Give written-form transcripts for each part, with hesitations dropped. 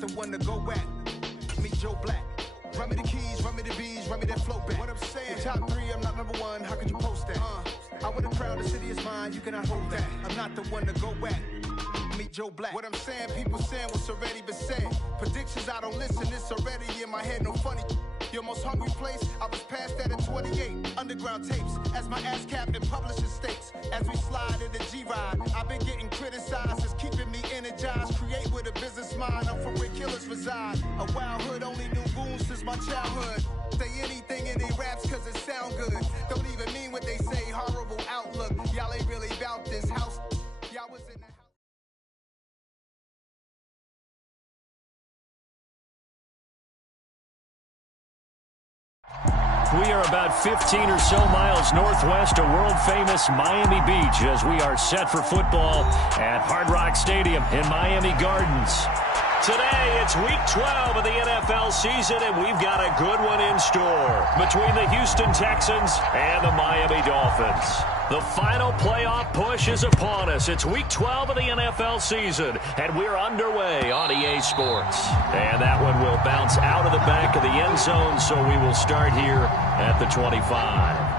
not the one to go at. Meet Joe Black. Run me the keys, run me the bees, run me that float back. What I'm saying, top 3, I'm not number 1, how could you post that? I would have crowned the city is mine, you cannot hold that. I'm not the one to go at. Meet Joe Black. What I'm saying, people saying what's already been said. Predictions, I don't listen, it's already in my head, no funny. Your most hungry place, I was past that at 28. Underground tapes, as my ass captain publishing states. As we slide in the G-Ride, I've been getting criticized, it's keeping me energized. Create with a business mind, I'm from where killers reside. A wild hood, only knew goons since my childhood. Say anything in they raps cause it sound good. Don't even mean what they say, horrible outlook. Y'all ain't really about this house. Y'all was in the house. We are about 15 or so miles northwest of world-famous Miami Beach as we are set for football at Hard Rock Stadium in Miami Gardens. Today, it's Week 12 of the NFL season, and we've got a good one in store between the Houston Texans and the Miami Dolphins. The final playoff push is upon us. It's Week 12 of the NFL season, and we're underway on EA Sports. And that one will bounce out of the back of the end zone, so we will start here at the 25.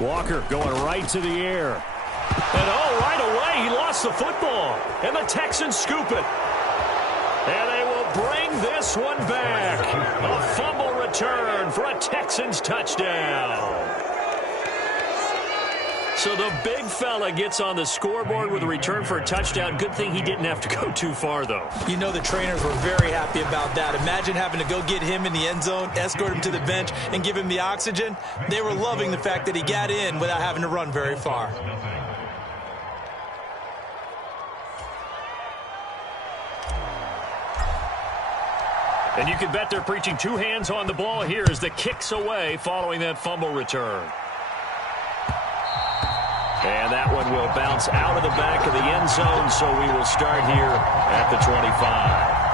Walker going right to the air. And right away, he lost the football. And the Texans scoop it. And they will bring this one back. A fumble return for a Texans touchdown. So the big fella gets on the scoreboard with a return for a touchdown. Good thing he didn't have to go too far, though. You know the trainers were very happy about that. Imagine having to go get him in the end zone, escort him to the bench, and give him the oxygen. They were loving the fact that he got in without having to run very far. And you can bet they're preaching two hands on the ball here as the kick's away following that fumble return. And that one will bounce out of the back of the end zone, so we will start here at the 25.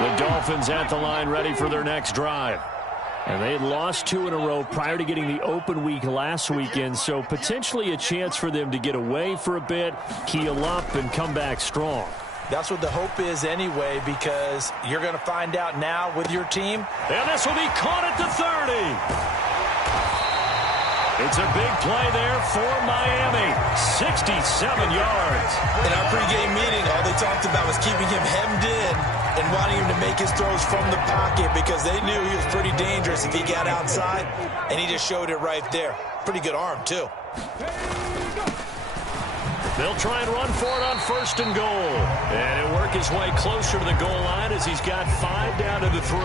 The Dolphins at the line ready for their next drive. And they had lost 2 in a row prior to getting the open week last weekend, so potentially a chance for them to get away for a bit, keel up, and come back strong. That's what the hope is anyway, because you're going to find out now with your team. And this will be caught at the 30. It's a big play there for Miami. 67 yards. In our pregame meeting, all they talked about was keeping him hemmed in and wanting him to make his throws from the pocket because they knew he was pretty dangerous if he got outside, and he just showed it right there. Pretty good arm, too. They'll try and run for it on 1st and goal. And he'll work his way closer to the goal line as he's got 5 down to the 3.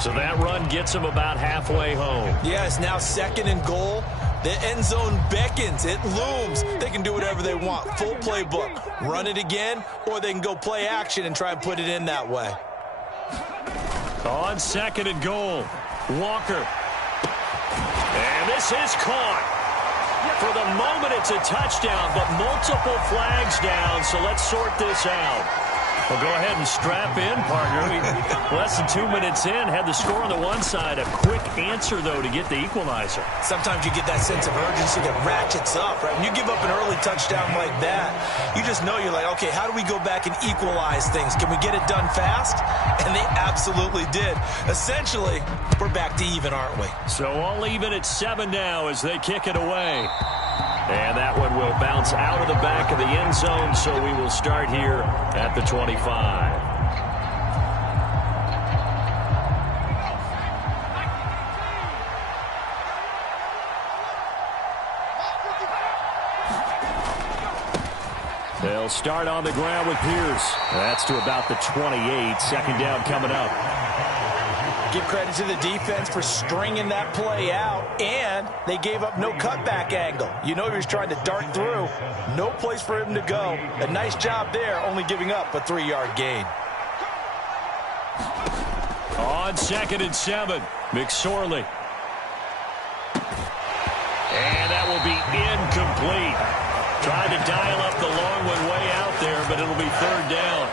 So that run gets him about halfway home. Yeah, it's now 2nd and goal. The end zone beckons. It looms. They can do whatever they want. Full playbook. Run it again, or they can go play action and try and put it in that way. On 2nd and goal, Walker. And this is caught. For the moment, it's a touchdown, but multiple flags down, so let's sort this out. Well, go ahead and strap in, partner. Less than 2 minutes in, had the score on the one side. A quick answer, though, to get the equalizer. Sometimes you get that sense of urgency that ratchets up, right? When you give up an early touchdown like that, you just know you're like, okay, how do we go back and equalize things? Can we get it done fast? And they absolutely did. Essentially, we're back to even, aren't we? So all even at 7 now as they kick it away. And that one will bounce out of the back of the end zone, so we will start here at the 25. They'll start on the ground with Pierce. That's to about the 28. Second down coming up. Give credit to the defense for stringing that play out, and they gave up no cutback angle. You know he was trying to dart through. No place for him to go. A nice job there, only giving up a 3-yard gain. On 2nd and 7, McSorley. And that will be incomplete. Trying to dial up the long one way out there, but it'll be 3rd down.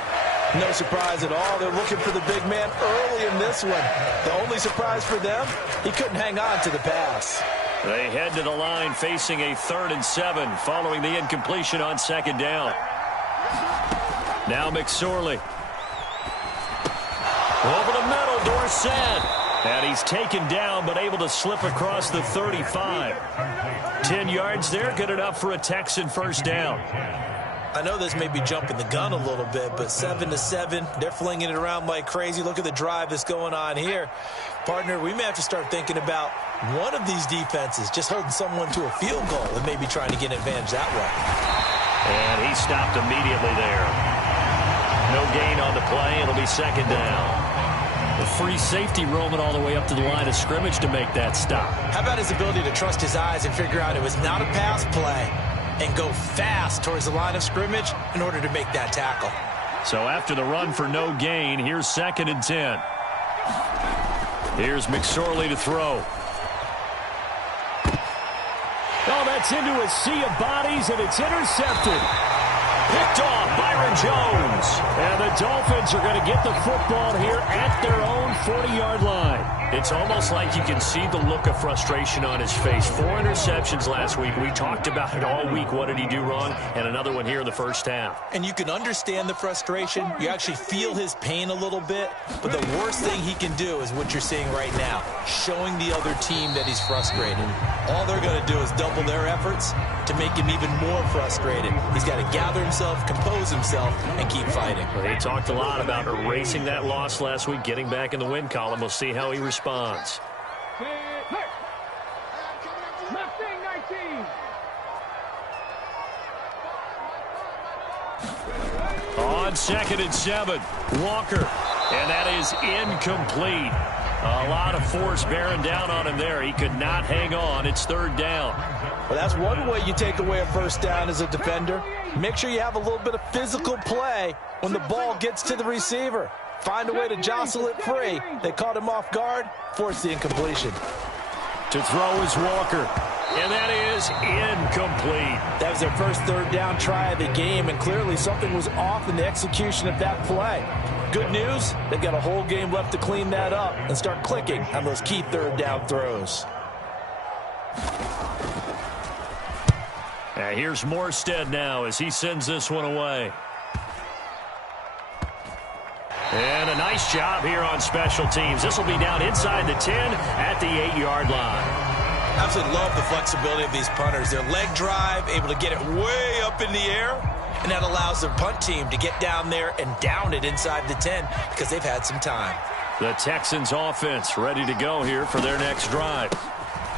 No surprise at all. They're looking for the big man early in this one. The only surprise for them, he couldn't hang on to the pass. They head to the line facing a 3rd and 7 following the incompletion on 2nd down. Now McSorley. Over the middle, Dorsett. And he's taken down but able to slip across the 35. 10 yards there, good enough for a Texan first down. I know this may be jumping the gun a little bit, but 7-7, they're flinging it around like crazy. Look at the drive that's going on here. Partner, we may have to start thinking about one of these defenses just holding someone to a field goal and maybe trying to get an advantage that way. And he stopped immediately there. No gain on the play. It'll be 2nd down. The free safety roaming all the way up to the line of scrimmage to make that stop. How about his ability to trust his eyes and figure out it was not a pass play and go fast towards the line of scrimmage in order to make that tackle. So after the run for no gain, here's 2nd and 10. Here's McSorley to throw. Oh, that's into a sea of bodies, and it's intercepted. Picked off Byron Jones. And the Dolphins are going to get the football here at their own 40-yard line. It's almost like you can see the look of frustration on his face. 4 interceptions last week. We talked about it all week. What did he do wrong? And another one here in the first half. And you can understand the frustration. You actually feel his pain a little bit. But the worst thing he can do is what you're seeing right now, showing the other team that he's frustrated. All they're going to do is double their efforts to make him even more frustrated. He's got to gather himself, compose himself, and keep fighting. Well, he talked a lot about erasing that loss last week, getting back in the win column. We'll see how he responds. On 2nd and 7, Walker. And that is incomplete. A lot of force bearing down on him there. He could not hang on. It's 3rd down. Well, that's one way you take away a first down as a defender. Make sure you have a little bit of physical play when the ball gets to the receiver. Find a way to jostle it free. They caught him off guard, forced the incompletion. To throw is Walker. And that is incomplete. That was their first 3rd down try of the game, and clearly something was off in the execution of that play. Good news, they've got a whole game left to clean that up and start clicking on those key 3rd down throws. Here's Morstead now as he sends this one away. And a nice job here on special teams. This will be down inside the 10 at the 8-yard line. Absolutely love the flexibility of these punters. Their leg drive, able to get it way up in the air, and that allows the punt team to get down there and down it inside the 10 because they've had some time. The Texans offense ready to go here for their next drive.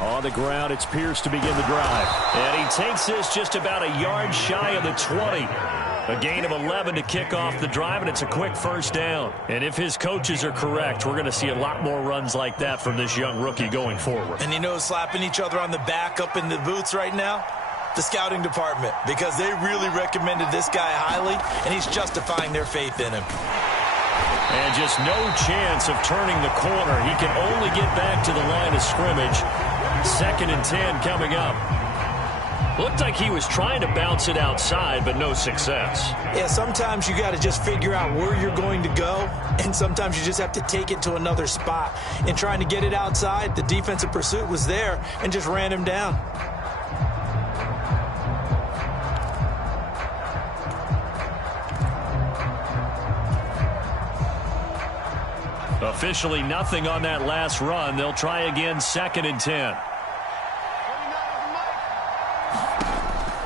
On the ground, it's Pierce to begin the drive. And he takes this just about a yard shy of the 20. A gain of 11 to kick off the drive, and it's a quick first down. And if his coaches are correct, we're going to see a lot more runs like that from this young rookie going forward. And you know, slapping each other on the back up in the booths right now? The scouting department, because they really recommended this guy highly, and he's justifying their faith in him. And just no chance of turning the corner. He can only get back to the line of scrimmage. 2nd and 10 coming up. Looked like he was trying to bounce it outside, but no success. Yeah, sometimes you got to just figure out where you're going to go, and sometimes you just have to take it to another spot. In trying to get it outside, the defensive pursuit was there and just ran him down. Officially nothing on that last run. They'll try again, 2nd and 10.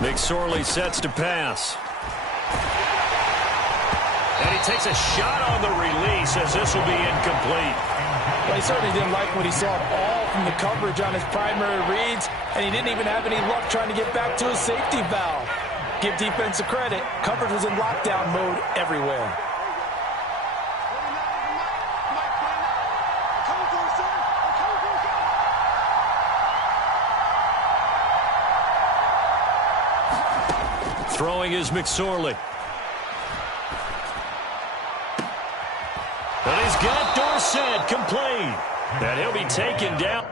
McSorley sets to pass. And he takes a shot on the release as this will be incomplete. Well, he certainly didn't like what he saw at all from the coverage on his primary reads, and he didn't even have any luck trying to get back to his safety valve. Give defensive credit. Coverage was in lockdown mode everywhere. Throwing is McSorley. And he's got Dorsett complete. And he'll be taken down.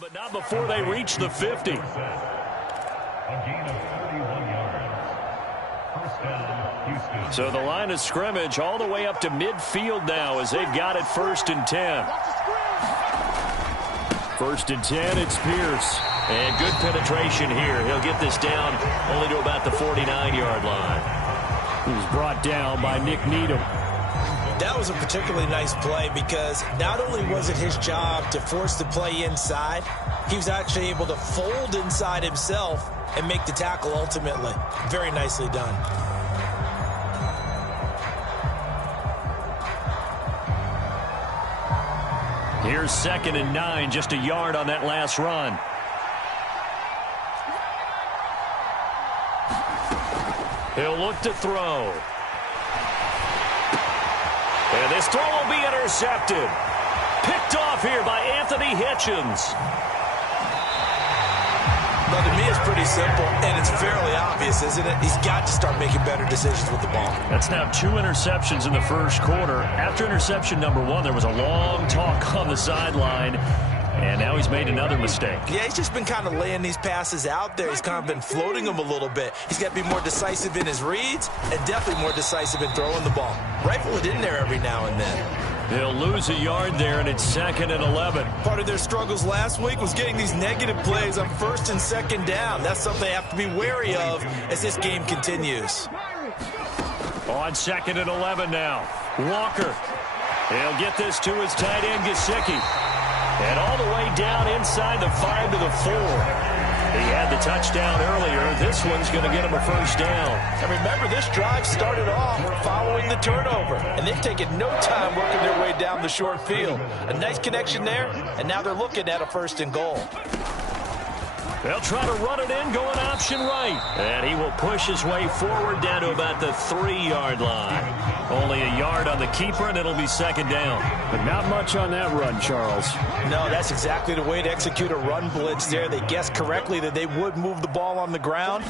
But not before they reach the 50. A gain of 31 yards. First down, Houston. So the line of scrimmage all the way up to midfield now as they've got it 1st and 10. 1st and 10, it's Pierce. And good penetration here. He'll get this down only to about the 49-yard line. He was brought down by Nick Needham. That was a particularly nice play because not only was it his job to force the play inside, he was actually able to fold inside himself and make the tackle ultimately. Very nicely done. Here's 2nd and 9, just a yard on that last run. He'll look to throw. And this throw will be intercepted. Picked off here by Anthony Hitchens. Well, to me, it's pretty simple, and it's fairly obvious, isn't it? He's got to start making better decisions with the ball. That's now 2 interceptions in the first quarter. After interception number 1, there was a long talk on the sideline, and now he's made another mistake. Yeah, he's just been kind of laying these passes out there. He's kind of been floating them a little bit. He's got to be more decisive in his reads and definitely more decisive in throwing the ball. Rifle it in there every now and then. He'll lose a yard there, and it's 2nd and 11. Part of their struggles last week was getting these negative plays on 1st and 2nd down. That's something they have to be wary of as this game continues. On 2nd and 11 now. Walker. He'll get this to his tight end, Gesicki. And all the way down inside the 5 to the 4. He had the touchdown earlier. This one's going to get him a 1st down. And remember, this drive started off following the turnover. And they've taken no time working their way down the short field. A nice connection there, and now they're looking at a 1st and goal. They'll try to run it in, going option right. And he will push his way forward down to about the 3-yard line. Only a yard on the keeper, and it'll be 2nd down. But not much on that run, Charles. No, that's exactly the way to execute a run blitz there. They guessed correctly that they would move the ball on the ground,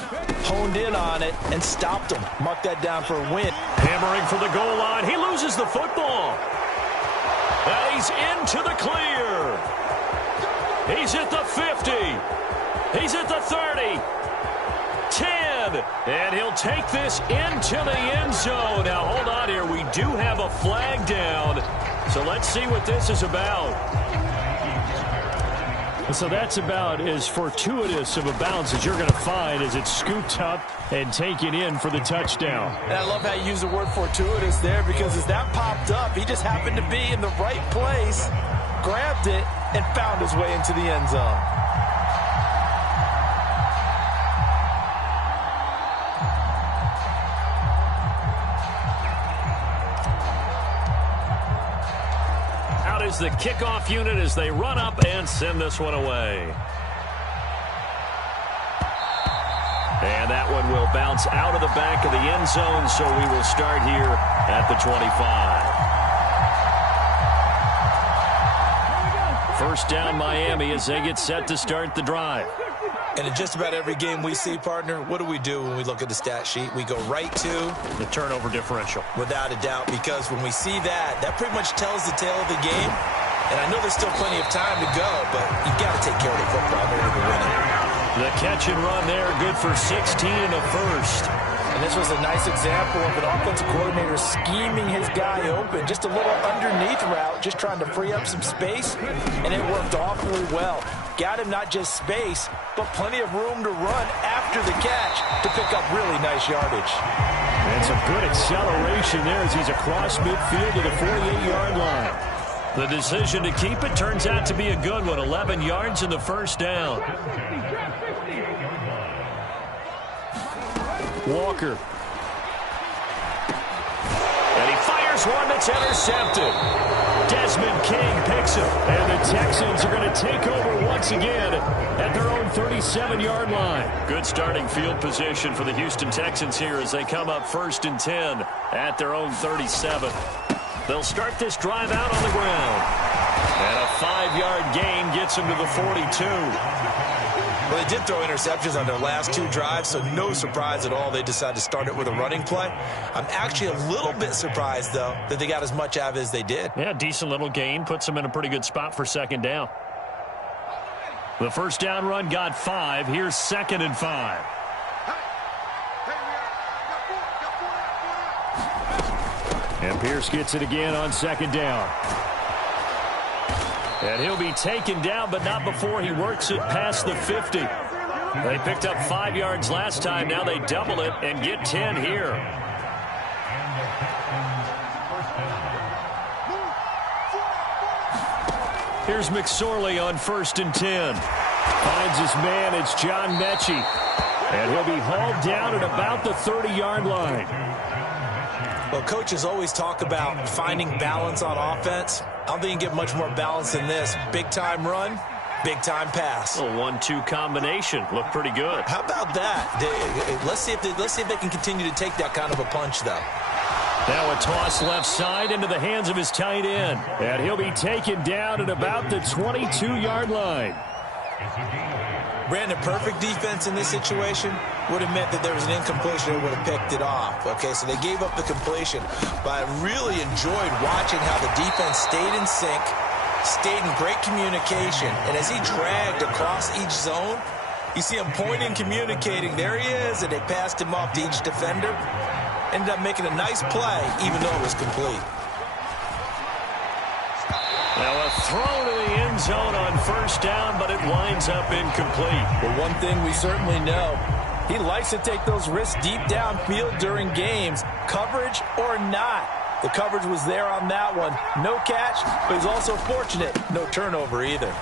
honed in on it, and stopped them. Mark that down for a win. Hammering for the goal line. He loses the football. And he's into the clear. He's at the 50. He's at the 30. 10. And he'll take this into the end zone. Now, hold on here. We do have a flag down. So let's see what this is about. So that's about as fortuitous of a bounce as you're going to find as it's scooped up and taken in for the touchdown. And I love how you use the word fortuitous there because as that popped up, he just happened to be in the right place, grabbed it, and found his way into the end zone. Is the kickoff unit as they run up and send this one away. And that one will bounce out of the back of the end zone, so we will start here at the 25. 1st down Miami as they get set to start the drive. And in just about every game we see, partner, what do we do when we look at the stat sheet? We go right to the turnover differential. Without a doubt, because when we see that, that pretty much tells the tale of the game. And I know there's still plenty of time to go, but you've got to take care of the football in order to win it. The catch and run there, good for 16 and a 1st. And this was a nice example of an offensive coordinator scheming his guy open. Just a little underneath route, just trying to free up some space, and it worked awfully well. Got him not just space, but plenty of room to run after after the catch to pick up really nice yardage. And some good acceleration there as he's across midfield to the 48-yard line. The decision to keep it turns out to be a good one. 11 yards in the first down. Walker. And he fires one that's intercepted. Desmond King picks it. And the Texans are going to take over once again at their own 37-yard line. Good starting field position for the Houston Texans here as they come up 1st and 10 at their own 37. They'll start this drive out on the ground. And a 5-yard gain gets them to the 42. Well, they did throw interceptions on their last 2 drives, so no surprise at all they decided to start it with a running play. I'm actually a little bit surprised, though, that they got as much out of it as they did. Yeah, decent little gain. Puts them in a pretty good spot for 2nd down. The first down run got 5. Here's 2nd and 5. And Pierce gets it again on 2nd down. And he'll be taken down, but not before he works it past the 50. They picked up 5 yards last time. Now they double it and get 10 here. Here's McSorley on 1st and 10. Finds his man. It's John Mechie. And he'll be hauled down at about the 30-yard line. Well, coaches always talk about finding balance on offense. I don't think you can get much more balance than this. Big-time run, big-time pass. A 1-2 combination. Looked pretty good. How about that? Let's see if they can continue to take that kind of a punch, though. Now a toss left side into the hands of his tight end. And he'll be taken down at about the 22-yard line. Brandon, perfect defense in this situation would have meant that there was an incompletion and would have picked it off. Okay, so they gave up the completion. But I really enjoyed watching how the defense stayed in sync, stayed in great communication. And as he dragged across each zone, you see him pointing, communicating. There he is, and they passed him off to each defender. Ended up making a nice play, even though it was complete. Now a throw to the end zone on 1st down, but it winds up incomplete. But one thing we certainly know, he likes to take those risks deep downfield during games, coverage or not. The coverage was there on that one. No catch, but he's also fortunate. No turnover either.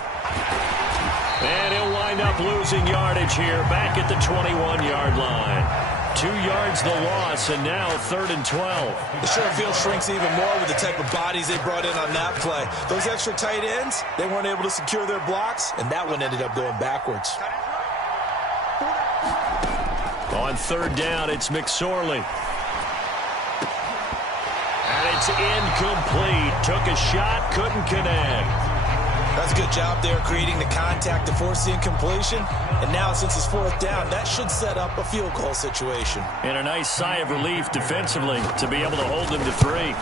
And he'll wind up losing yardage here, back at the 21-yard line. 2 yards the loss, and now 3rd and 12. The short field shrinks even more with the type of bodies they brought in on that play. Those extra tight ends, they weren't able to secure their blocks, and that one ended up going backwards. On 3rd down, it's McSorley. And it's incomplete. Took a shot, couldn't connect. That's a good job there creating the contact to force the incompletion. And now since it's 4th down, that should set up a field goal situation. And a nice sigh of relief defensively to be able to hold them to 3.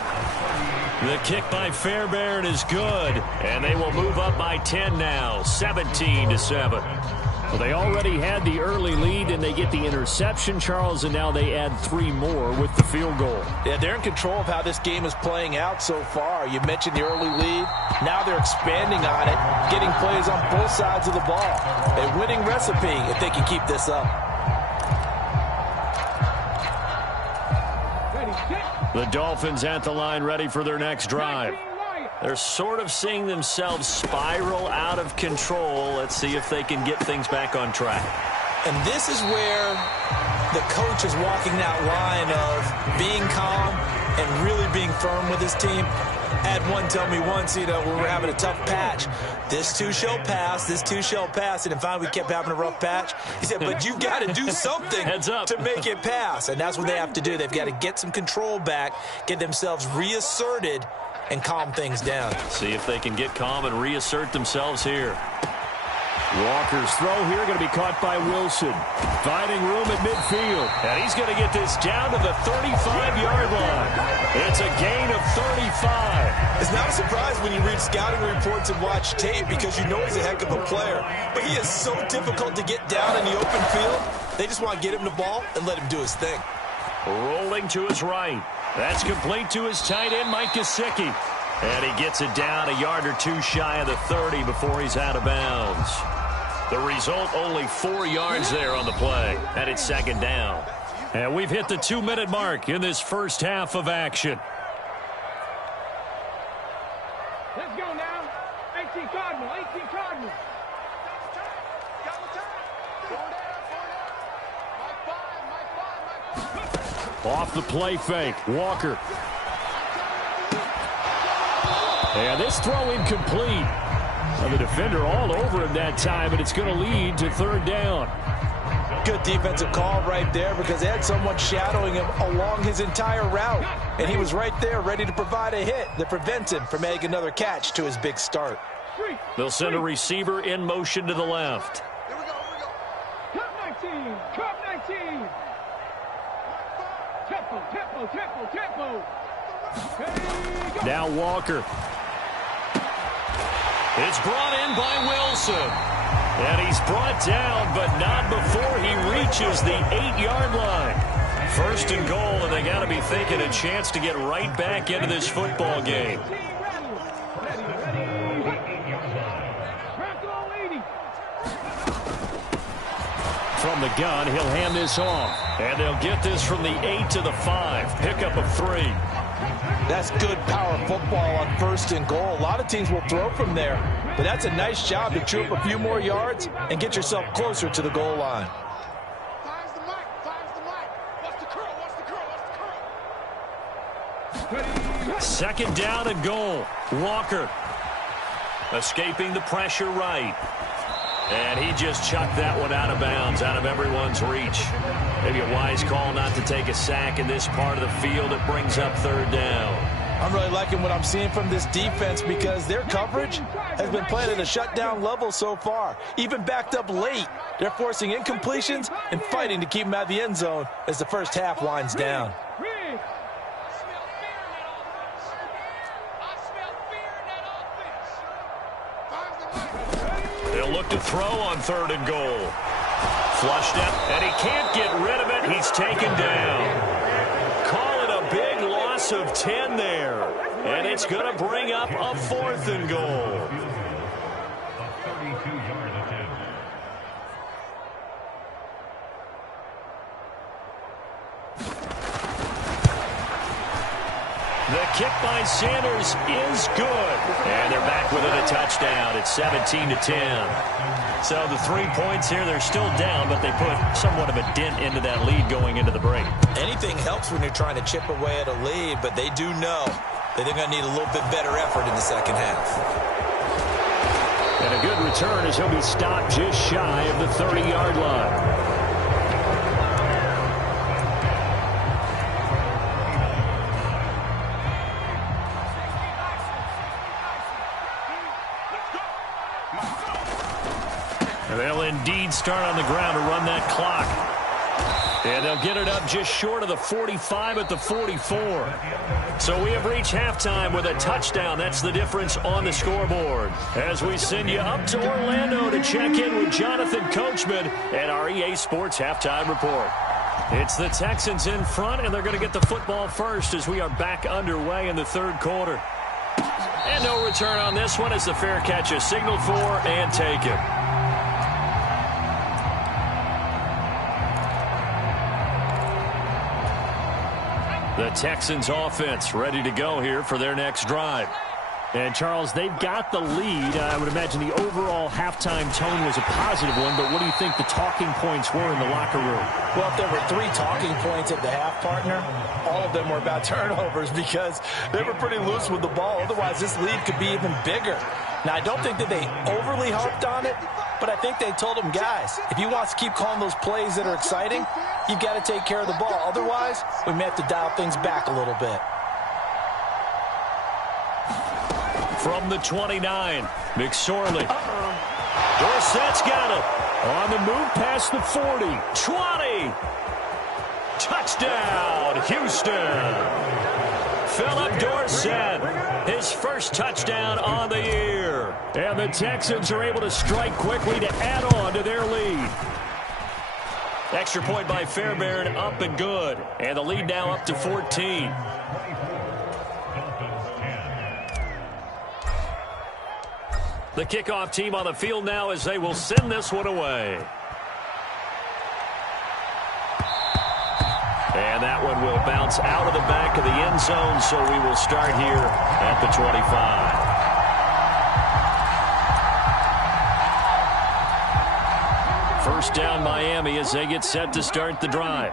The kick by Fairbairn is good. And they will move up by 10 now, 17-7. Well, they already had the early lead, and they get the interception, Charles, and now they add 3 more with the field goal. Yeah, they're in control of how this game is playing out so far. You mentioned the early lead. Now they're expanding on it, getting plays on both sides of the ball. A winning recipe if they can keep this up. The Dolphins at the line ready for their next drive. They're sort of seeing themselves spiral out of control. Let's see if they can get things back on track. And this is where the coach is walking that line of being calm and really being firm with his team. Had one tell me once, when we're having a tough patch, this too shall pass, this too shall pass. And finally we kept having a rough patch. He said, but you've got to do something to make it pass. And that's what they have to do. They've got to get some control back, get themselves reasserted, and calm things down. See if they can get calm and reassert themselves here. Walker's throw here going to be caught by Wilson. Finding room at midfield. And he's going to get this down to the 35-yard line. It's a gain of 35. It's not a surprise when you read scouting reports and watch tape because you know he's a heck of a player. But he is so difficult to get down in the open field. They just want to get him the ball and let him do his thing. Rolling to his right. That's complete to his tight end, Mike Gesicki. And he gets it down a yard or 2 shy of the 30 before he's out of bounds. The result, only 4 yards there on the play. And it's second down. And we've hit the 2-minute mark in this first half of action. Let's go now. 18 Cardinal, 18 Cardinal. Off the play fake, Walker. And this throw incomplete. And the defender all over him that time, and it's going to lead to third down. Good defensive call right there because they had someone shadowing him along his entire route. And he was right there ready to provide a hit that prevents him from making another catch to his big start. They'll send a receiver in motion to the left. Here we go. Cup 19, Cup 19. Tempo. Now Walker. It's brought in by Wilson. And he's brought down, but not before he reaches the 8-yard line. First and goal, and they got to be thinking a chance to get right back into this football game. From the gun, he'll hand this off. And they'll get this from the 8 to the 5. Pickup of 3. That's good power football on first and goal. A lot of teams will throw from there, but that's a nice job to chew up a few more yards and get yourself closer to the goal line. Finds the mic. What's the curl? Second down and goal. Walker escaping the pressure right. And he just chucked that one out of bounds, out of everyone's reach. Maybe a wise call not to take a sack in this part of the field. It brings up third down. I'm really liking what I'm seeing from this defense because their coverage has been playing at a shutdown level so far. Even backed up late, they're forcing incompletions and fighting to keep them out of the end zone as the first half winds down. They'll look to throw on third and goal. Flushed out, and he can't get rid of it. He's taken down. Call it a big loss of 10 there. And it's going to bring up a fourth and goal. A 32-yard attempt. The kick by Sanders is good. And they're back within a touchdown. It's 17-10. So the 3 points here, they're still down, but they put somewhat of a dent into that lead going into the break. Anything helps when you're trying to chip away at a lead, but they do know that they're going to need a little bit better effort in the second half. And a good return as he'll be stopped just shy of the 30-yard line. They'll indeed start on the ground to run that clock. And they'll get it up just short of the 45 at the 44. So we have reached halftime with a touchdown. That's the difference on the scoreboard. As we send you up to Orlando to check in with Jonathan Coachman and our EA Sports Halftime Report. It's the Texans in front, and they're going to get the football first as we are back underway in the third quarter. And no return on this one as the fair catch is signaled for and taken. The Texans offense ready to go here for their next drive. And, Charles, they've got the lead. I would imagine the overall halftime tone was a positive one, but what do you think the talking points were in the locker room? Well, if there were 3 talking points at the half, partner, all of them were about turnovers because they were pretty loose with the ball. Otherwise, this lead could be even bigger. Now, I don't think that they overly harped on it, but I think they told them, guys, if you want to keep calling those plays that are exciting, you've got to take care of the ball. Otherwise, we may have to dial things back a little bit. From the 29, McSorley. Dorsett's got it. On the move past the 40. 20. Touchdown, Houston. Philip Dorsett, his first touchdown on the year. And the Texans are able to strike quickly to add on to their lead. Extra point by Fairbairn, up and good. And the lead now up to 14. The kickoff team on the field now as they will send this one away. And that one will bounce out of the back of the end zone, so we will start here at the 25. First down Miami as they get set to start the drive.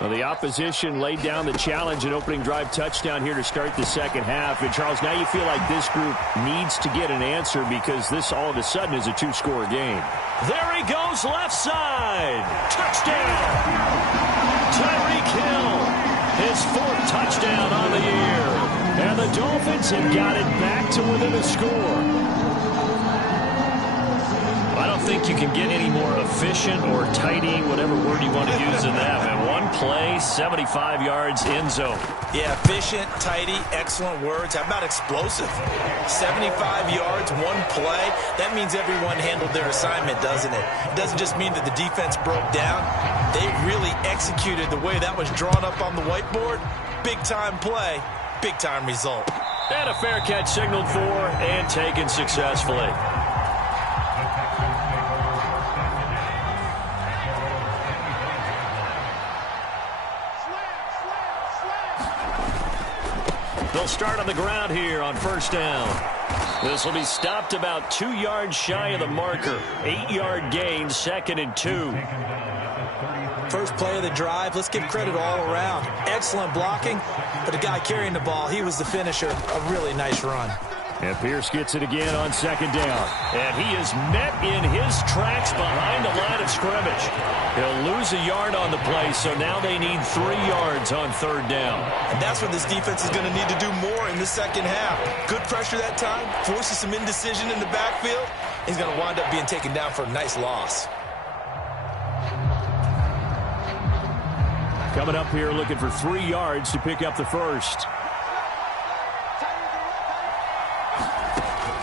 Well, the opposition laid down the challenge and opening drive touchdown here to start the second half. And, Charles, now you feel like this group needs to get an answer because this all of a sudden is a two-score game. There he goes, left side. Touchdown. Tyreek Hill, his fourth touchdown on the year. And the Dolphins have got it back to within a score. I don't think you can get any more efficient or tidy, whatever word you want to use in that. And one play, 75 yards, end zone. Yeah, efficient, tidy, excellent words. How about explosive? 75 yards, one play. That means everyone handled their assignment, doesn't it? It doesn't just mean that the defense broke down. They really executed the way that was drawn up on the whiteboard. Big-time play, big-time result. And a fair catch signaled for and taken successfully. They'll start on the ground here on first down. This will be stopped about 2 yards shy of the marker. 8-yard gain, 2nd and 2. First play of the drive. Let's give credit all around. Excellent blocking, but the guy carrying the ball, he was the finisher. A really nice run. And Pierce gets it again on second down. And he is met in his tracks behind the line of scrimmage. He'll lose a yard on the play, so now they need 3 yards on third down. And that's what this defense is going to need to do more in the second half. Good pressure that time, forces some indecision in the backfield. He's going to wind up being taken down for a nice loss. Coming up here looking for 3 yards to pick up the first.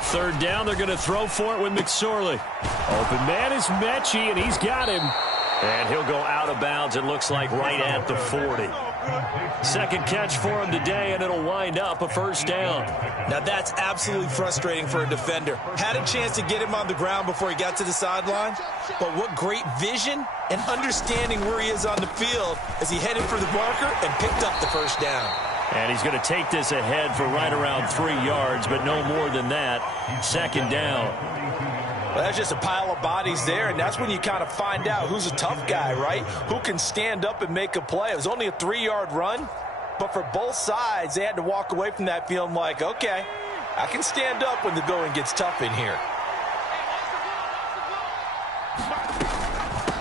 Third down, they're going to throw for it with McSorley. Open man is Mechie, and he's got him. And he'll go out of bounds, it looks like, right at the 40. Second catch for him today, and it'll wind up a first down. Now that's absolutely frustrating for a defender. Had a chance to get him on the ground before he got to the sideline, but what great vision and understanding where he is on the field as he headed for the marker and picked up the first down. And he's going to take this ahead for right around 3 yards, but no more than that. Second down. Well, that's just a pile of bodies there, and that's when you kind of find out who's a tough guy, right? Who can stand up and make a play. It was only a 3-yard run, but for both sides, they had to walk away from that feeling like, okay, I can stand up when the going gets tough in here.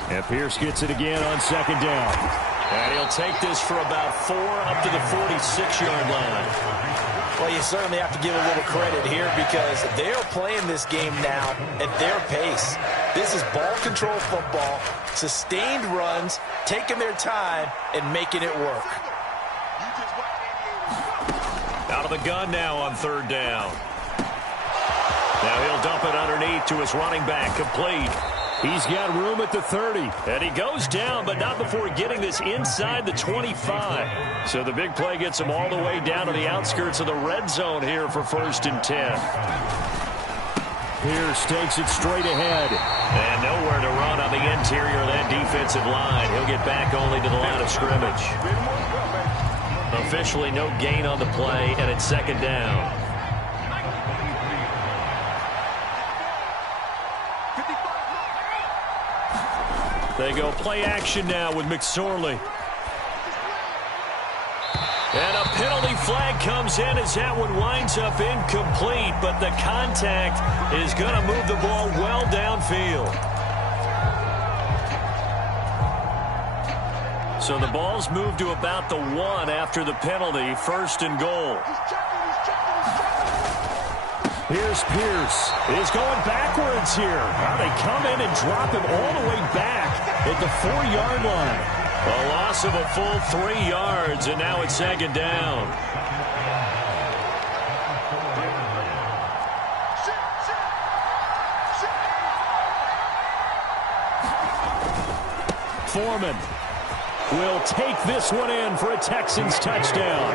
And Pierce gets it again on second down. And he'll take this for about 4 up to the 46-yard line. Well, you certainly have to give a little credit here because they are playing this game now at their pace. This is ball control football, sustained runs, taking their time, and making it work. Out of the gun now on third down. Now he'll dump it underneath to his running back, complete. He's got room at the 30. And he goes down, but not before getting this inside the 25. So the big play gets him all the way down to the outskirts of the red zone here for 1st and 10. Pierce takes it straight ahead. And nowhere to run on the interior of that defensive line. He'll get back only to the line of scrimmage. Officially no gain on the play, and it's second down. They go play action now with McSorley. And a penalty flag comes in as that one winds up incomplete, but the contact is going to move the ball well downfield. So the ball's moved to about the 1 after the penalty, 1st and goal. Here's Pierce. He's going backwards here. Now they come in and drop him all the way back at the 4-yard line. A loss of a full 3 yards, and now it's second down. Foreman will take this one in for a Texans touchdown.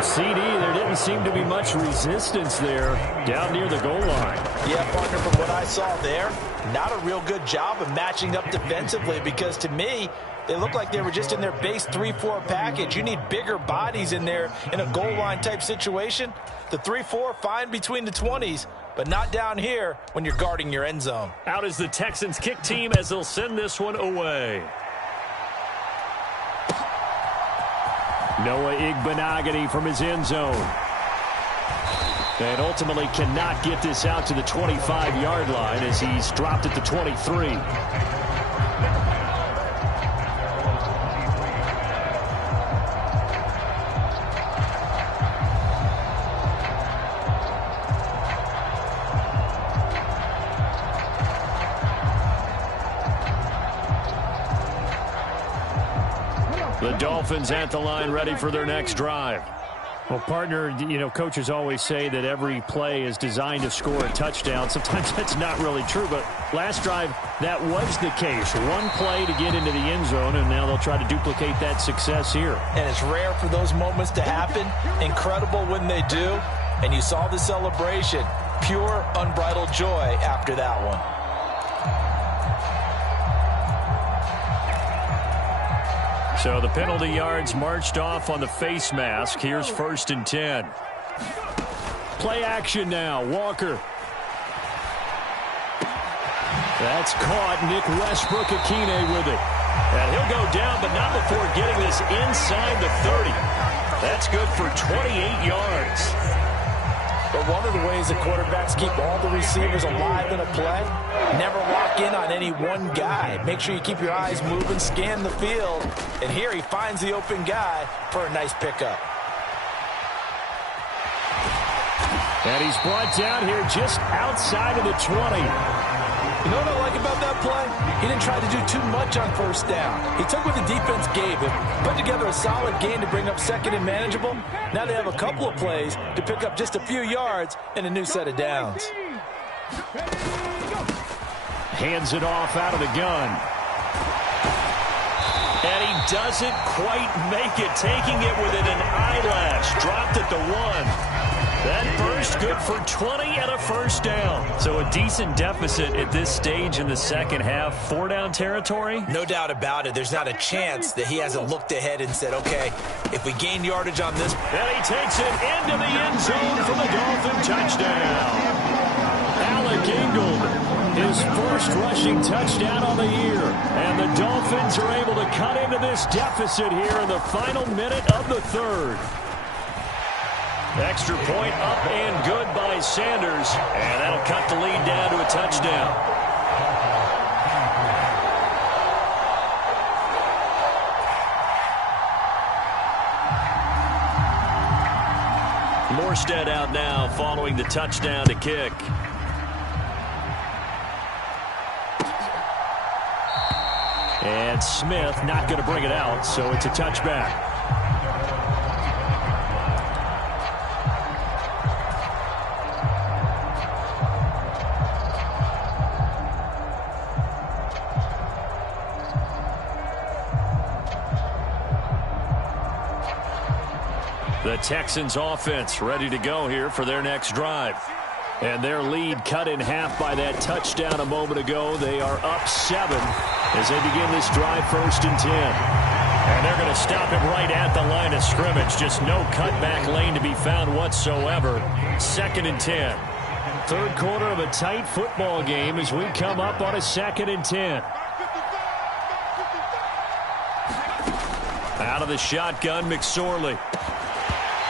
Well, CD, there didn't seem to be much resistance there down near the goal line. Yeah, partner, from what I saw there, not a real good job of matching up defensively, because to me, they look like they were just in their base 3-4 package. You need bigger bodies in there in a goal line type situation. The 3-4, fine between the 20s, but not down here when you're guarding your end zone. Out is the Texans kick team as they'll send this one away. Noah Igbenogany from his end zone. And ultimately cannot get this out to the 25-yard line as he's dropped at the 23. The Dolphins at the line ready for their next drive. Well, partner, you know, coaches always say that every play is designed to score a touchdown. Sometimes that's not really true, but last drive, that was the case. One play to get into the end zone, and now they'll try to duplicate that success here. And it's rare for those moments to happen. Incredible when they do. And you saw the celebration. Pure, unbridled joy after that one. So the penalty yards marched off on the face mask. Here's 1st and 10. Play action now. Walker. That's caught. Nick Westbrook-Akine with it. And he'll go down, but not before getting this inside the 30. That's good for 28 yards. But one of the ways that quarterbacks keep all the receivers alive in a play, never lock in on any one guy. Make sure you keep your eyes moving, scan the field. And here he finds the open guy for a nice pickup. And he's brought down here just outside of the 20. You know what I like about that play? He didn't try to do too much on 1st down. He took what the defense gave him, put together a solid game to bring up 2nd and manageable. Now they have a couple of plays to pick up just a few yards and a new set of downs. Hands it off out of the gun. And he doesn't quite make it, taking it within an eyelash. Dropped at the 1. That burst good for 20 and a 1st down. So a decent deficit at this stage in the second half. 4-down territory? No doubt about it. There's not a chance that he hasn't looked ahead and said, okay, if we gain yardage on this. And he takes it into the end zone for the Dolphin touchdown. Alec Ingold, his 1st rushing touchdown on the year. And the Dolphins are able to cut into this deficit here in the final minute of the 3rd. Extra point up and good by Sanders. And that'll cut the lead down to a touchdown. Morstead out now following the touchdown to kick. And Smith not going to bring it out, so it's a touchback. The Texans offense ready to go here for their next drive. And their lead cut in half by that touchdown a moment ago. They are up 7 as they begin this drive 1st and 10. And they're going to stop him right at the line of scrimmage. Just no cutback lane to be found whatsoever. 2nd and 10. 3rd quarter of a tight football game as we come up on a 2nd and 10. Out of the shotgun, McSorley.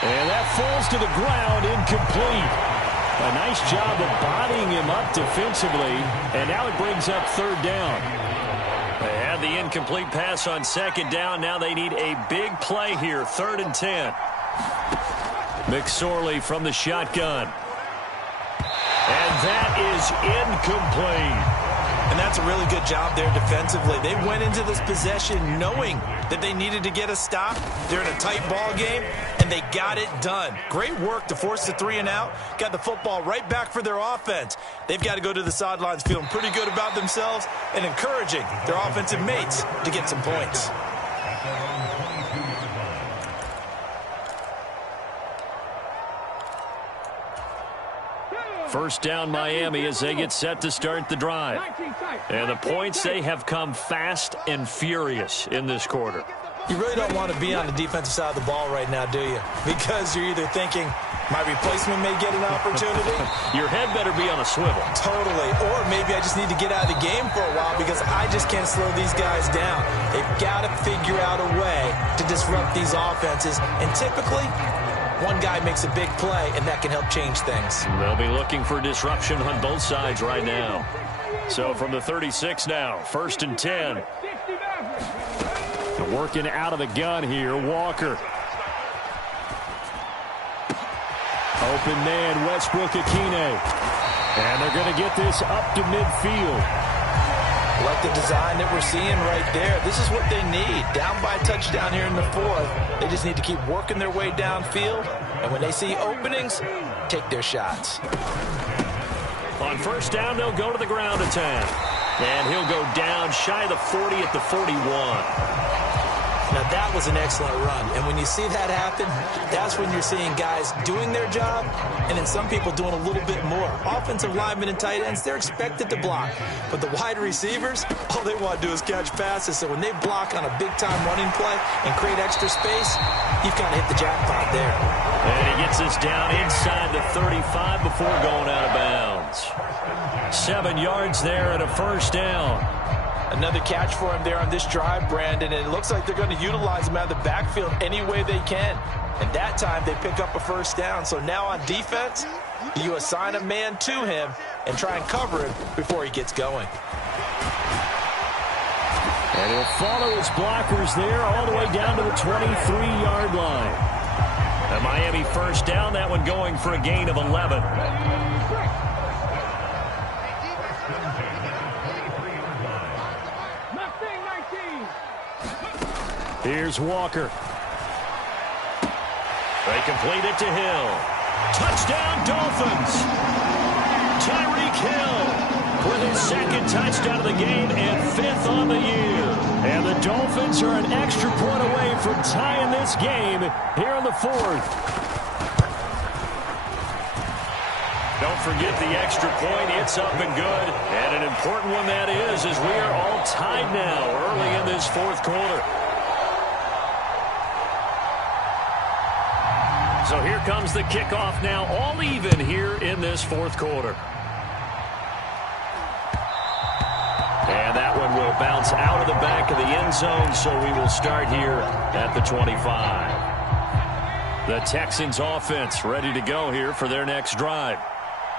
And that falls to the ground, incomplete. A nice job of bodying him up defensively, and now it brings up 3rd down. They had the incomplete pass on 2nd down. Now they need a big play here, 3rd and 10. McSorley from the shotgun. And that is incomplete. And that's a really good job there defensively. They went into this possession knowing that they needed to get a stop. They're in a tight ball game, and they got it done. Great work to force the 3 and out. Got the football right back for their offense. They've got to go to the sidelines feeling pretty good about themselves and encouraging their offensive mates to get some points. First down Miami as they get set to start the drive. And the points, they have come fast and furious in this quarter. You really don't want to be on the defensive side of the ball right now, do you? Because you're either thinking, my replacement may get an opportunity. Your head better be on a swivel. Totally. Or maybe I just need to get out of the game for a while because I just can't slow these guys down. They've got to figure out a way to disrupt these offenses. And typically, one guy makes a big play, and that can help change things. They'll be looking for disruption on both sides right now. So from the 36 now, 1st and 10. Working out of the gun here, Walker. Open man, Westbrook-Ikhine. And they're going to get this up to midfield. Like the design that we're seeing right there. This is what they need. Down by a touchdown here in the 4th. They just need to keep working their way downfield. And when they see openings, take their shots. On 1st down, they'll go to the ground attack. And he'll go down shy of the 40 at the 41. Now, that was an excellent run. And when you see that happen, that's when you're seeing guys doing their job and then some people doing a little bit more. Offensive linemen and tight ends, they're expected to block. But the wide receivers, all they want to do is catch passes. So when they block on a big-time running play and create extra space, you've kind of hit the jackpot there. And he gets us down inside the 35 before going out of bounds. 7 yards there and a 1st down. Another catch for him there on this drive, Brandon, and it looks like they're going to utilize him out of the backfield any way they can. And that time they pick up a 1st down. So now on defense, you assign a man to him and try and cover him before he gets going. And he'll follow his blockers there all the way down to the 23-yard line. A Miami 1st down, that one going for a gain of 11. Here's Walker. They complete it to Hill. Touchdown, Dolphins. Tyreek Hill with his 2nd touchdown of the game and 5th on the year. And the Dolphins are an extra point away from tying this game here in the 4th. Don't forget the extra point. It's up and good. And an important one that is, as we are all tied now early in this 4th quarter. So here comes the kickoff now, all even here in this 4th quarter. And that one will bounce out of the back of the end zone, so we will start here at the 25. The Texans offense ready to go here for their next drive.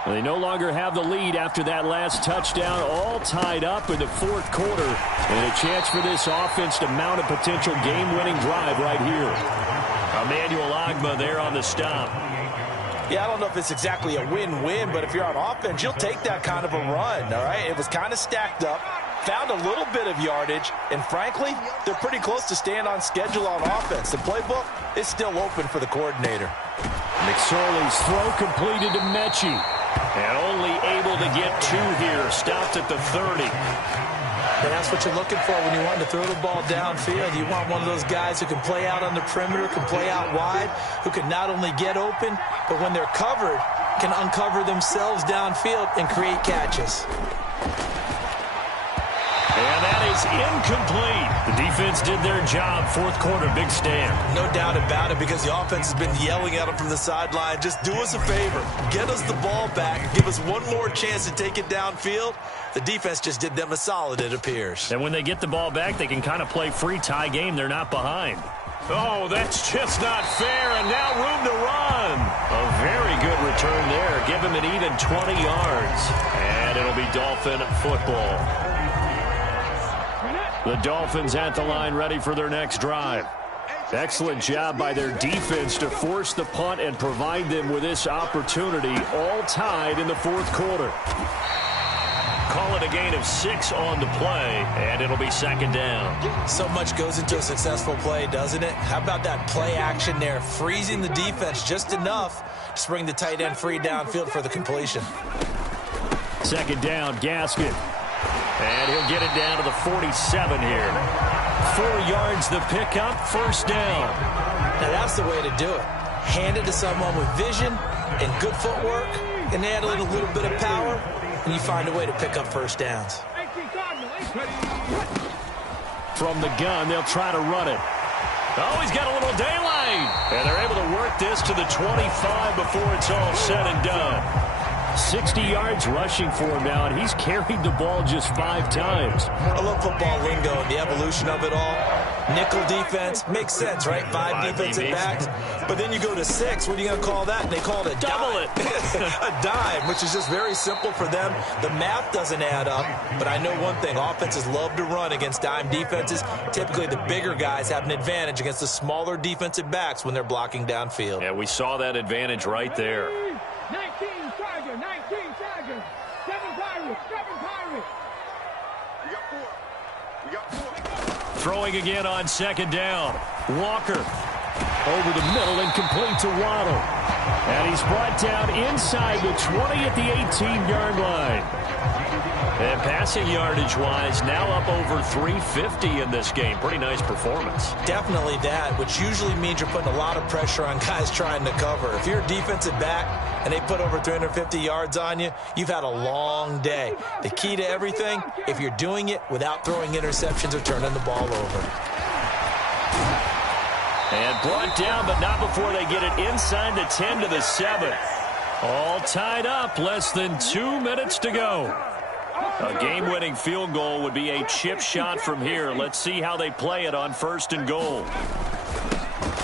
They no longer have the lead after that last touchdown, all tied up in the 4th quarter. And a chance for this offense to mount a potential game-winning drive right here. Emmanuel Ogbah there on the stop. Yeah, I don't know if it's exactly a win-win, but if you're on offense, you'll take that kind of a run, all right? It was kind of stacked up, found a little bit of yardage, and frankly, they're pretty close to staying on schedule on offense. The playbook is still open for the coordinator. McSorley's throw completed to Mechie. And only able to get 2 here, stopped at the 30. And that's what you're looking for when you want to throw the ball downfield. You want one of those guys who can play out on the perimeter, can play out wide, who can not only get open, but when they're covered, can uncover themselves downfield and create catches. And that is incomplete. The defense did their job. 4th quarter, big stand. No doubt about it, because the offense has been yelling at them from the sideline. Just do us a favor. Get us the ball back. Give us one more chance to take it downfield. The defense just did them a solid, it appears. And when they get the ball back, they can kind of play free tie game. They're not behind. Oh, that's just not fair, and now room to run. A very good return there. Give him an even 20 yards. And it'll be Dolphin football. The Dolphins at the line, ready for their next drive. Excellent job by their defense to force the punt and provide them with this opportunity, all tied in the 4th quarter. Call it a gain of 6 on the play, and it'll be 2nd down. So much goes into a successful play, doesn't it? How about that play action there, freezing the defense just enough to bring the tight end free downfield for the completion. 2nd down, Gaskin. And he'll get it down to the 47 here. 4 yards the pickup, 1st down. Now that's the way to do it. Hand it to someone with vision and good footwork, and add in a little bit of power, and you find a way to pick up first downs. From the gun, they'll try to run it. Oh, he's got a little daylight. And they're able to work this to the 25 before it's all said and done. 60 yards rushing for him now, and he's carried the ball just 5 times. I love football lingo and the evolution of it all. Nickel defense makes sense, right? 5 defensive backs. But then you go to 6. What are you going to call that? And they call it a double dime. A dime, which is just very simple for them. The math doesn't add up. But I know one thing. Offenses love to run against dime defenses. Typically, the bigger guys have an advantage against the smaller defensive backs when they're blocking downfield. Yeah, we saw that advantage right there. 19 Chargers, 19 Chargers, 7 Pirates, 7 Pirates. We got 4. We got 4. Throwing again on second down. Walker over the middle and complete to Waddle. And he's brought down inside the 20 at the 18-yard line. And passing yardage-wise, now up over 350 in this game. Pretty nice performance. Definitely that, which usually means you're putting a lot of pressure on guys trying to cover. If you're a defensive back and they put over 350 yards on you, you've had a long day. The key to everything, if you're doing it without throwing interceptions or turning the ball over. And brought down, but not before they get it inside the 10 to the 7. All tied up, less than 2 minutes to go. A game-winning field goal would be a chip shot from here. Let's see how they play it on 1st and goal.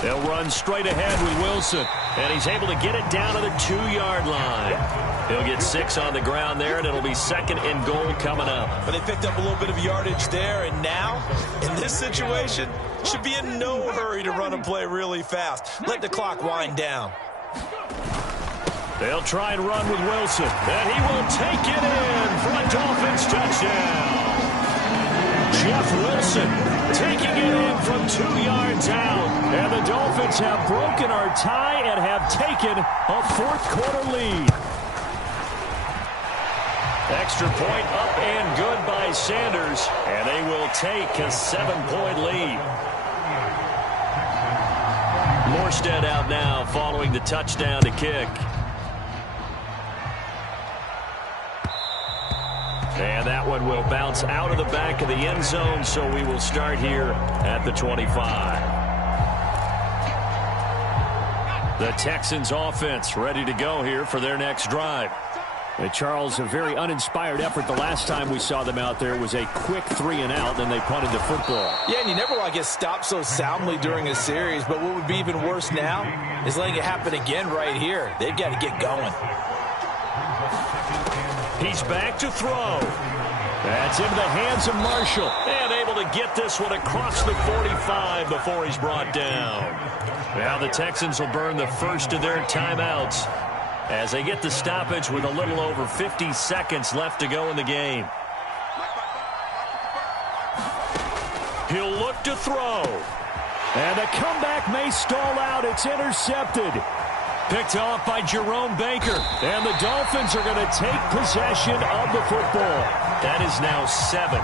They'll run straight ahead with Wilson, and he's able to get it down to the 2-yard line. He'll get 6 on the ground there, and it'll be 2nd and goal coming up. But they picked up a little bit of yardage there, and now, in this situation, should be in no hurry to run and play really fast. Let the clock wind down. They'll try and run with Wilson, and he will take it in for a Dolphins touchdown. Jeff Wilson taking it in from 2 yards out. And the Dolphins have broken our tie and have taken a 4th-quarter lead. Extra point up and good by Sanders, and they will take a 7-point lead. Morstead out now following the touchdown to kick. And that one will bounce out of the back of the end zone, so we will start here at the 25. The Texans offense ready to go here for their next drive. And Charles, a very uninspired effort the last time we saw them out there was a quick 3-and-out, then they punted the football. Yeah, and you never want to get stopped so soundly during a series, but what would be even worse now is letting it happen again right here. They've got to get going. He's back to throw. That's into the hands of Marshall. And able to get this one across the 45 before he's brought down. Now the Texans will burn the first of their timeouts as they get the stoppage with a little over 50 seconds left to go in the game. He'll look to throw. And the comeback may stall out. It's intercepted. Picked off by Jerome Baker. And the Dolphins are going to take possession of the football. That is now 7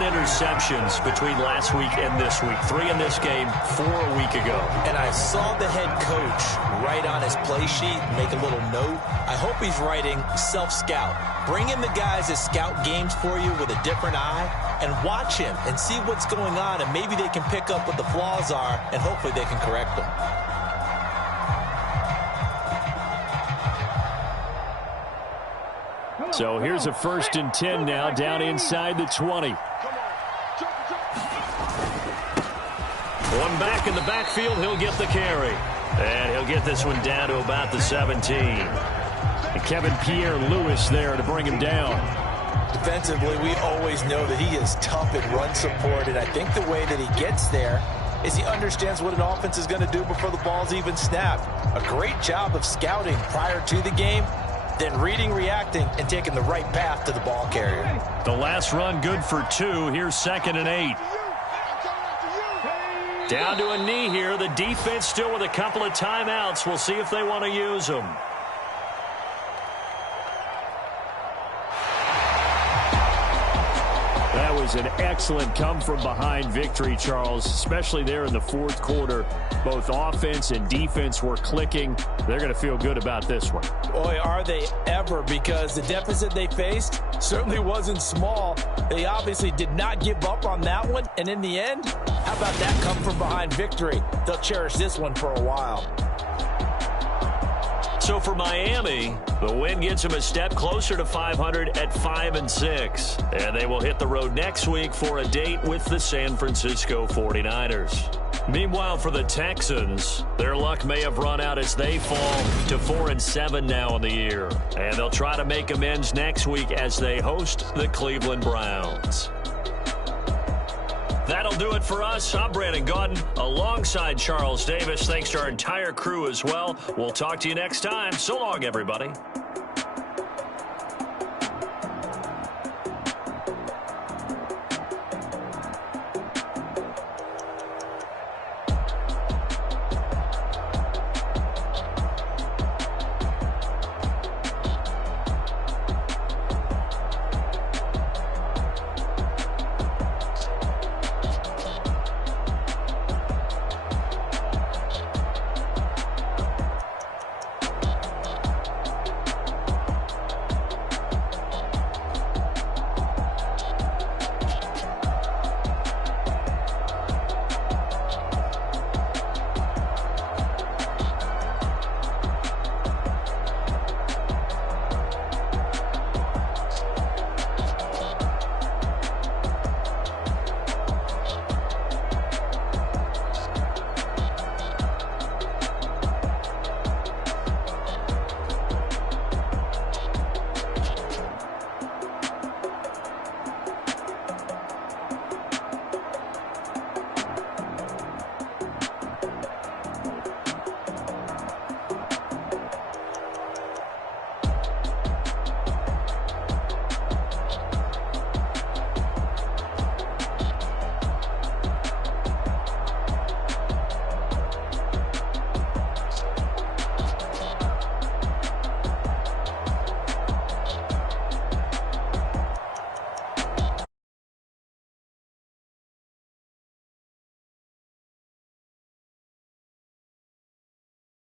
interceptions between last week and this week. 3 in this game, 4 a week ago. And I saw the head coach write on his play sheet, make a little note. I hope he's writing self-scout. Bring in the guys that scout games for you with a different eye and watch him and see what's going on, and maybe they can pick up what the flaws are, and hopefully they can correct them. So here's a 1st and 10 now, down inside the 20. One back in the backfield, he'll get the carry. And he'll get this one down to about the 17. And Kevin Pierre-Louis there to bring him down. Defensively, we always know that he is tough in run support, and I think the way that he gets there is he understands what an offense is going to do before the ball's even snapped. A great job of scouting prior to the game, then reading, reacting, and taking the right path to the ball carrier. The last run good for 2. Here's 2nd and 8. Down to a knee here. The defense still with a couple of timeouts. We'll see if they want to use them. That was an excellent come-from-behind victory, Charles, especially there in the fourth quarter. Both offense and defense were clicking. They're going to feel good about this one. Boy, are they ever, because the deficit they faced certainly wasn't small. They obviously did not give up on that one, and in the end, how about that come-from-behind victory? They'll cherish this one for a while. So for Miami, the win gets them a step closer to 500 at 5-6. And they will hit the road next week for a date with the San Francisco 49ers. Meanwhile, for the Texans, their luck may have run out as they fall to 4-7 now in the year. And they'll try to make amends next week as they host the Cleveland Browns. That'll do it for us. I'm Brandon Gaudin alongside Charles Davis. Thanks to our entire crew as well. We'll talk to you next time. So long, everybody.